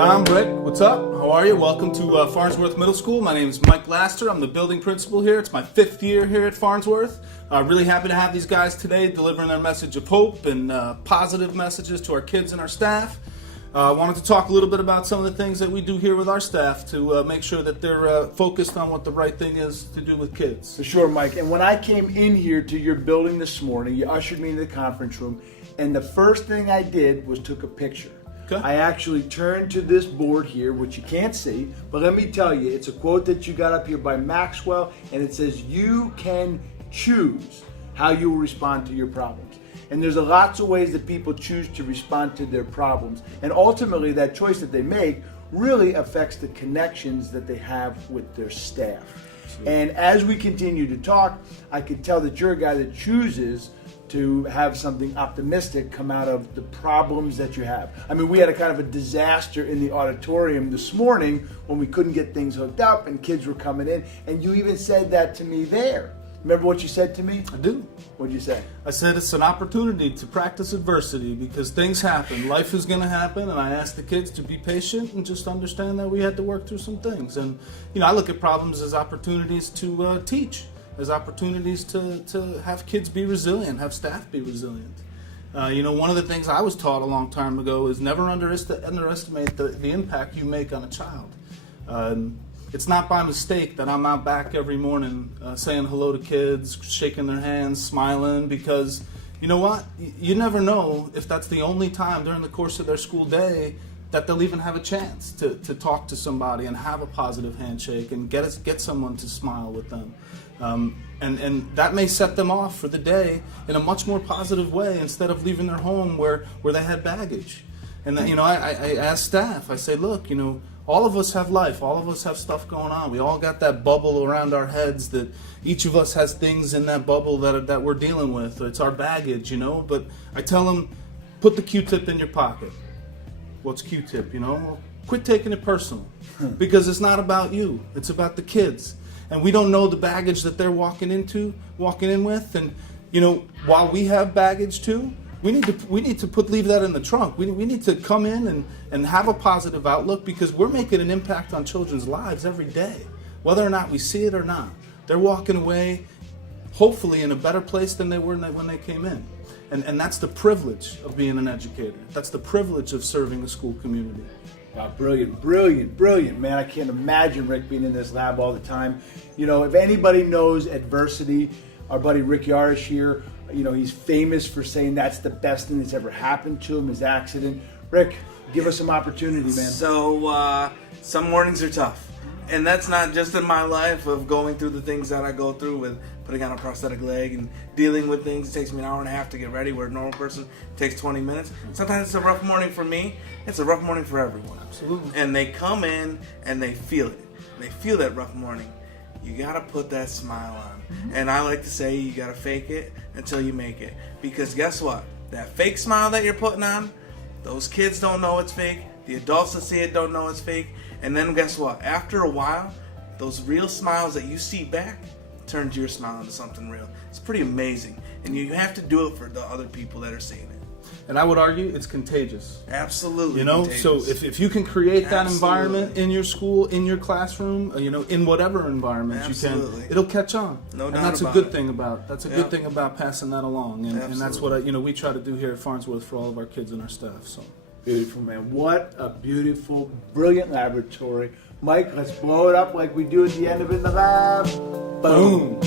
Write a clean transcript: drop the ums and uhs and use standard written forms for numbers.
Tom, Rick, what's up? How are you? Welcome to Farnsworth Middle School. My name is Mike Laster. I'm the building principal here. It's my 5th year here at Farnsworth. Really happy to have these guys today delivering their message of hope and positive messages to our kids and our staff. I wanted to talk a little bit about some of the things that we do here with our staff to make sure that they're focused on what the right thing is to do with kids. For sure, Mike. And when I came in here to your building this morning, you ushered me into the conference room, and the first thing I did was took a picture. Okay. I actually turned to this board here, which you can't see, but let me tell you, it's a quote that you got up here by Maxwell, and it says, "You can choose how you will respond to your problems." And there's lots of ways that people choose to respond to their problems. And ultimately, that choice that they make really affects the connections that they have with their staff. Absolutely. And as we continue to talk, I can tell that you're a guy that chooses to have something optimistic come out of the problems that you have. I mean, we had a kind of a disaster in the auditorium this morning when we couldn't get things hooked up and kids were coming in, and you even said that to me there. Remember what you said to me? I do. What'd you say? I said it's an opportunity to practice adversity because things happen. Life is going to happen, and I asked the kids to be patient and just understand that we had to work through some things. And, you know, I look at problems as opportunities to teach, as opportunities to have kids be resilient, have staff be resilient. You know, one of the things I was taught a long time ago is never underestimate the impact you make on a child. It's not by mistake that I'm out back every morning saying hello to kids, shaking their hands, smiling, because you know what? You never know if that's the only time during the course of their school day that they'll even have a chance to talk to somebody and have a positive handshake and get someone to smile with them. And that may set them off for the day in a much more positive way instead of leaving their home where they had baggage. And then, you know, I ask staff, I say, look, you know, all of us have life, all of us have stuff going on. We all got that bubble around our heads that each of us has things in that bubble that we're dealing with. It's our baggage, you know. But I tell them, put the Q-tip in your pocket. What's Q-tip, you know? Well, quit taking it personal because it's not about you. It's about the kids. And we don't know the baggage that they're walking in with. And, you know, while we have baggage too, we need to leave that in the trunk. We need to come in and have a positive outlook because we're making an impact on children's lives every day, whether or not we see it or not. They're walking away, hopefully, in a better place than they were when they came in. And that's the privilege of being an educator. That's the privilege of serving the school community. Wow, brilliant, brilliant, brilliant, man. I can't imagine Rick being in this lab all the time. You know, if anybody knows adversity, our buddy Rick Yarsoh here, you know, he's famous for saying that's the best thing that's ever happened to him, his accident. Rick, give us some opportunity, man. So, some mornings are tough. And that's not just in my life of going through the things that I go through with putting on a prosthetic leg and dealing with things. It takes me an hour and a half to get ready, where a normal person takes 20 minutes. Sometimes it's a rough morning for me. It's a rough morning for everyone. Absolutely. And they come in and they feel it. They feel that rough morning. You gotta put that smile on. And I like to say you gotta fake it until you make it. Because guess what? That fake smile that you're putting on, those kids don't know it's fake. The adults that see it don't know it's fake. And then guess what? After a while, those real smiles that you see back turns your smile into something real. It's pretty amazing. And you have to do it for the other people that are seeing it. And I would argue it's contagious. Absolutely. You know, contagious. so if you can create that Absolutely. environment in your school, in your classroom, you know, in whatever environment Absolutely. you can, it'll catch on. No doubt and that's about a good it. thing about good thing about passing that along. And that's what you know we try to do here at Farnsworth for all of our kids and our staff. So Beautiful, man. What a beautiful, brilliant laboratory. Mike, let's blow it up like we do at the end of it in the lab. Boom.